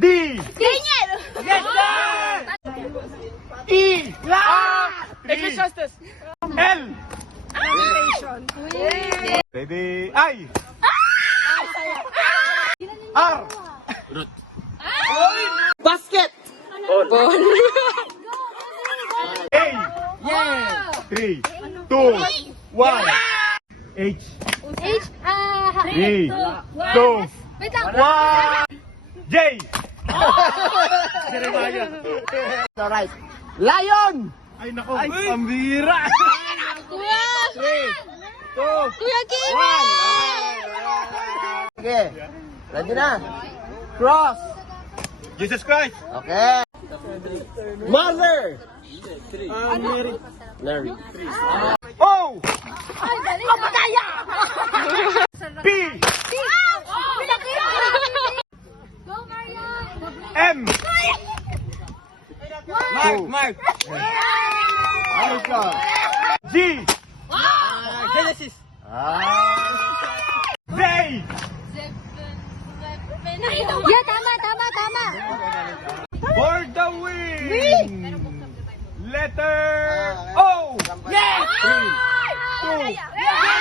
D. Daniel! Yes, sir! E. Ecclesiastes. L. Animation. Ready? I. R. Basket. Ball. A. Yeah. 3, 2, 1. H. H, Three, 2, Wait lang. 1. J. Jeremiah. Alright. Lion. Ay, nako. Ay, pambira. Kuya! 3, 2, Kuya Kim! 1. Okay. Ready na? Cross. Jesus Christ. Okay. Mother. Mary. O. Kapadaya! P. Go, Maria! M. Mark. Ano ka? G. Genesis. Z. Yeah, tama. For the win. Letter O. Yes! 3, 2,